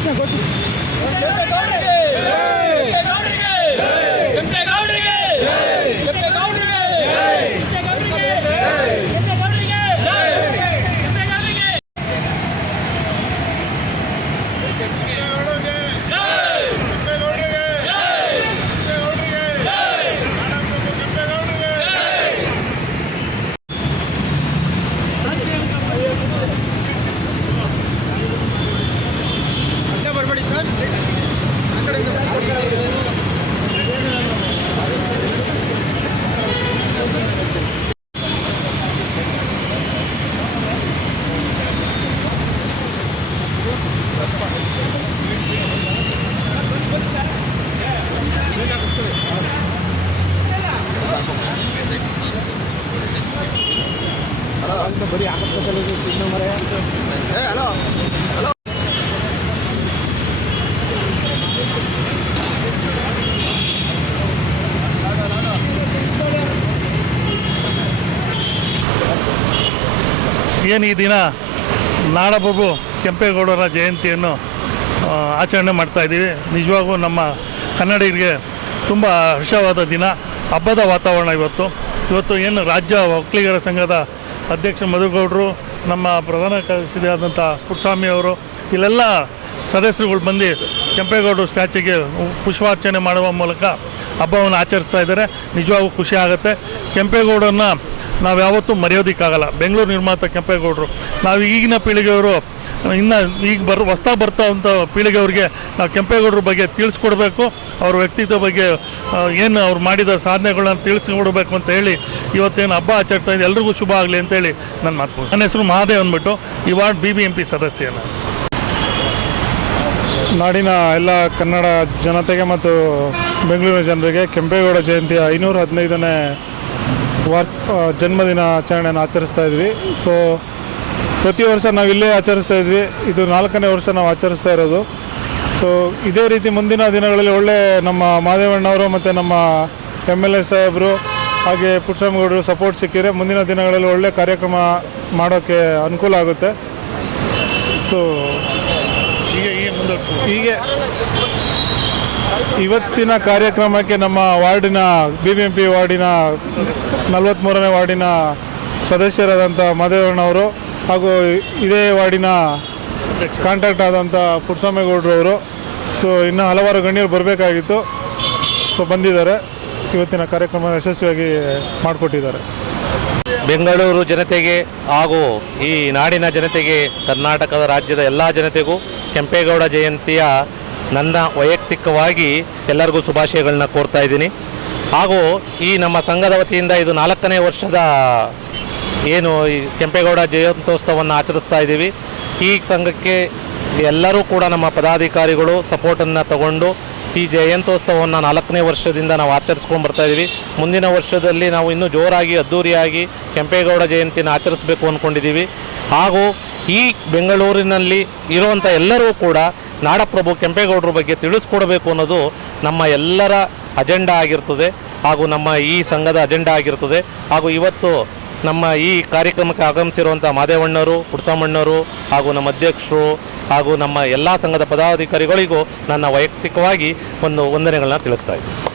Coach கோச்சு Yeah. ಬರೀ ಮರ. ಏ, ಹಲೋ. ಹಲೋ. ಏನು ಈ ದಿನ ನಾಡಬಬು ಕೆಂಪೇಗೌಡರ ಜಯಂತಿಯನ್ನು ಆಚರಣೆ ಮಾಡ್ತಾಯಿದ್ದೀವಿ ನಿಜವಾಗೂ ನಮ್ಮ ಕನ್ನಡಿಗರಿಗೆ ತುಂಬ ಹರ್ಷವಾದ ದಿನ. ಹಬ್ಬದ ವಾತಾವರಣ ಇವತ್ತು. ಇವತ್ತು ಏನು ರಾಜ್ಯ ಒಕ್ಕಲಿಗರ ಸಂಘದ ಅಧ್ಯಕ್ಷ ಮಧುಗೌಡರು, ನಮ್ಮ ಪ್ರಧಾನ ಕಾರ್ಯದರ್ಶಿ ಆದಂಥ ಪುಟ್ಟಸ್ವಾಮಿ ಅವರು, ಇಲ್ಲೆಲ್ಲ ಸದಸ್ಯರುಗಳು ಬಂದು ಕೆಂಪೇಗೌಡರು ಸ್ಟ್ಯಾಚ್ಯೂಗೆ ಪುಷ್ಪಾರ್ಚನೆ ಮಾಡುವ ಮೂಲಕ ಹಬ್ಬವನ್ನು ಆಚರಿಸ್ತಾ ಇದ್ದಾರೆ. ನಿಜವಾಗೂ ಖುಷಿ ಆಗುತ್ತೆ. ಕೆಂಪೇಗೌಡರನ್ನ ನಾವು ಯಾವತ್ತೂ ಮರೆಯೋದಕ್ಕಾಗಲ್ಲ. ಬೆಂಗಳೂರು ನಿರ್ಮಾತ ಕೆಂಪೇಗೌಡರು. ನಾವು ಈಗಿನ ಪೀಳಿಗೆಯವರು ಇನ್ನು ಈಗ ಬರ್ ಹೊಸ್ತಾ ಬರ್ತಾ ಅಂತ ಪೀಳಿಗೆಯವ್ರಿಗೆ ನಾವು ಕೆಂಪೇಗೌಡರ ಬಗ್ಗೆ ತಿಳಿಸ್ಕೊಡ್ಬೇಕು, ಅವ್ರ ವ್ಯಕ್ತಿತ್ವ ಬಗ್ಗೆ ಏನು ಅವ್ರು ಮಾಡಿದ ಸಾಧನೆಗಳನ್ನ ತಿಳಿಸ್ಕೊಡ್ಬೇಕು ಅಂತ ಹೇಳಿ ಇವತ್ತೇನು ಹಬ್ಬ ಆಚರಿಸ್ತಾ ಇದೆ ಎಲ್ರಿಗೂ ಶುಭ ಆಗಲಿ ಅಂತೇಳಿ ನನ್ನ ಮಾತು ನನ್ನ ಹೆಸರು ಮಹಾದೇವ್ ಅಂದ್ಬಿಟ್ಟು, ಈ ward B B M P ಸದಸ್ಯ ನಾಡಿನ ಎಲ್ಲ ಕನ್ನಡ ಜನತೆಗೆ ಮತ್ತು ಬೆಂಗಳೂರಿನ ಜನರಿಗೆ ಕೆಂಪೇಗೌಡ ಜಯಂತಿ ಐನೂರ ಹದಿನೈದನೇ ವಾರ್ಷ ಜನ್ಮದಿನ ಆಚರಣೆಯನ್ನು ಆಚರಿಸ್ತಾ ಇದ್ವಿ. ಸೊ ಪ್ರತಿ ವರ್ಷ ನಾವು ಇಲ್ಲೇ ಆಚರಿಸ್ತಾ ಇದ್ವಿ. ಇದು ನಾಲ್ಕನೇ ವರ್ಷ ನಾವು ಆಚರಿಸ್ತಾ ಇರೋದು. ಸೊ ಇದೇ ರೀತಿ ಮುಂದಿನ ದಿನಗಳಲ್ಲಿ ಒಳ್ಳೆ ನಮ್ಮ ಮಾದೇವಣ್ಣವರು ಮತ್ತು ನಮ್ಮ ಎಂ ಎಲ್ ಎ ಸಾಹೇಬರು ಹಾಗೆ ಪುಟ್ಟಸ್ವಾಮಿಗೌಡರು ಸಪೋರ್ಟ್ ಸಿಕ್ಕಿದ್ರೆ ಮುಂದಿನ ದಿನಗಳಲ್ಲಿ ಒಳ್ಳೆ ಕಾರ್ಯಕ್ರಮ ಮಾಡೋಕ್ಕೆ ಅನುಕೂಲ ಆಗುತ್ತೆ. ಸೊ ಹೀಗೆ ಇವತ್ತಿನ ಕಾರ್ಯಕ್ರಮಕ್ಕೆ ನಮ್ಮ ವಾರ್ಡಿನ ಬಿ ಬಿ ಎಂ ಪಿ ವಾರ್ಡಿನ ನಲವತ್ತ್ಮೂರನೇ ವಾರ್ಡಿನ ಸದಸ್ಯರಾದಂಥ ಮಾದೇವಣ್ಣವರು ಹಾಗೂ ಇದೇ ವಾರ್ಡಿನ ಕಾಂಟ್ಯಾಕ್ಟ್ ಆದಂಥ ಅವರು ಸೊ ಇನ್ನೂ ಹಲವಾರು ಗಣ್ಯರು ಬರಬೇಕಾಗಿತ್ತು. ಸೊ ಬಂದಿದ್ದಾರೆ. ಇವತ್ತಿನ ಕಾರ್ಯಕ್ರಮ ಯಶಸ್ವಿಯಾಗಿ ಮಾಡಿಕೊಟ್ಟಿದ್ದಾರೆ. ಬೆಂಗಳೂರು ಜನತೆಗೆ ಹಾಗೂ ಈ ನಾಡಿನ ಜನತೆಗೆ, ಕರ್ನಾಟಕದ ರಾಜ್ಯದ ಎಲ್ಲ ಜನತೆಗೂ ಕೆಂಪೇಗೌಡ ಜಯಂತಿಯ ನನ್ನ ವೈಯಕ್ತಿಕವಾಗಿ ಎಲ್ಲರಿಗೂ ಶುಭಾಶಯಗಳನ್ನ ಕೋರ್ತಾ ಇದ್ದೀನಿ. ಹಾಗೂ ಈ ನಮ್ಮ ಸಂಘದ ವತಿಯಿಂದ ಇದು ನಾಲ್ಕನೇ ವರ್ಷದ ಏನು ಈ ಕೆಂಪೇಗೌಡ ಜಯಂತ್ಯೋತ್ಸವವನ್ನು ಆಚರಿಸ್ತಾ ಇದ್ದೀವಿ. ಈ ಸಂಘಕ್ಕೆ ಎಲ್ಲರೂ ಕೂಡ ನಮ್ಮ ಪದಾಧಿಕಾರಿಗಳು ಸಪೋರ್ಟನ್ನು ತಗೊಂಡು ಈ ಜಯಂತ್ಯೋತ್ಸವವನ್ನು ನಾಲ್ಕನೇ ವರ್ಷದಿಂದ ನಾವು ಆಚರಿಸ್ಕೊಂಡು ಬರ್ತಾ ಇದ್ದೀವಿ. ಮುಂದಿನ ವರ್ಷದಲ್ಲಿ ನಾವು ಇನ್ನೂ ಜೋರಾಗಿ ಅದ್ಧೂರಿಯಾಗಿ ಕೆಂಪೇಗೌಡ ಜಯಂತಿನ ಆಚರಿಸಬೇಕು ಅಂದ್ಕೊಂಡಿದ್ದೀವಿ. ಹಾಗೂ ಈ ಬೆಂಗಳೂರಿನಲ್ಲಿ ಇರುವಂಥ ಎಲ್ಲರೂ ಕೂಡ ನಾಡಪ್ರಭು ಕೆಂಪೇಗೌಡರ ಬಗ್ಗೆ ತಿಳಿಸ್ಕೊಡಬೇಕು ಅನ್ನೋದು ನಮ್ಮ ಎಲ್ಲರ ಅಜೆಂಡಾ ಆಗಿರ್ತದೆ. ಹಾಗೂ ನಮ್ಮ ಈ ಸಂಘದ ಅಜೆಂಡಾ ಆಗಿರ್ತದೆ. ಹಾಗೂ ಇವತ್ತು ನಮ್ಮ ಈ ಕಾರ್ಯಕ್ರಮಕ್ಕೆ ಆಗಮಿಸಿರುವಂಥ ಮಾದೇವಣ್ಣರು ಪುಡ್ಸಮ್ಮಣ್ಣವರು ಹಾಗೂ ನಮ್ಮ ಅಧ್ಯಕ್ಷರು ಹಾಗೂ ನಮ್ಮ ಎಲ್ಲ ಸಂಘದ ಪದಾಧಿಕಾರಿಗಳಿಗೂ ನನ್ನ ವೈಯಕ್ತಿಕವಾಗಿ ಒಂದು ವಂದನೆಗಳನ್ನ ತಿಳಿಸ್ತಾ ಇದ್ದೀನಿ.